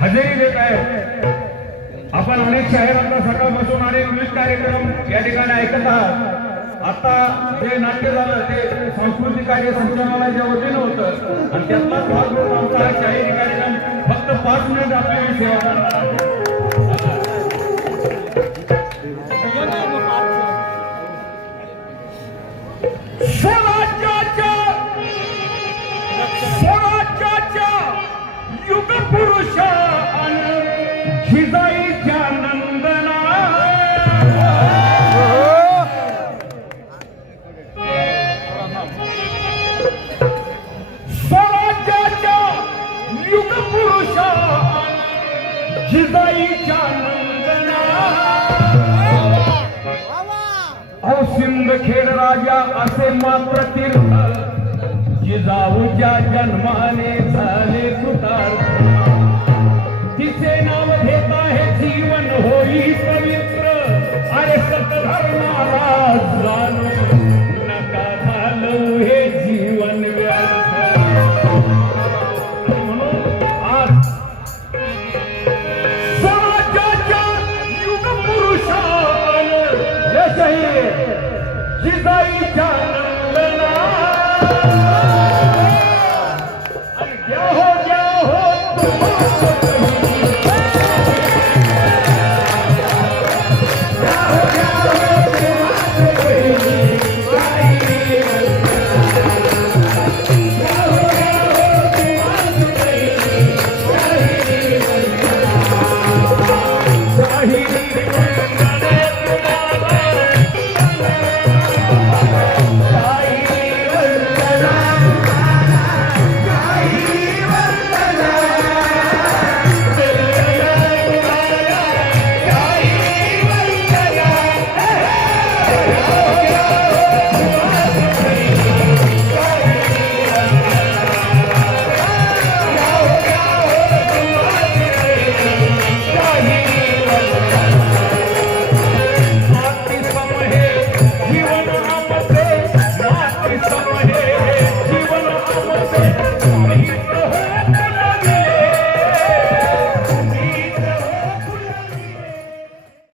हजेरी देत आहेत. आपण अनेक शाहिरांना सकाळपासून अनेक विविध कार्यक्रम या ठिकाणी ऐकत आहात. आता जे नाट्य झालं ते सांस्कृतिक कार्य संचालनाच्या वतीनं होतं. आणि त्यातलाच भाग म्हणून आमचा शाहीर আপনার আপনার सिंदखेड राजा असे मात्र तीर्थ जिजाऊच्या जन्माने झाले कृतार्थ तिचे नाव घेत आहे जीवन होई पवित्र. अरे सतधर्मारा जिसाई जानम ना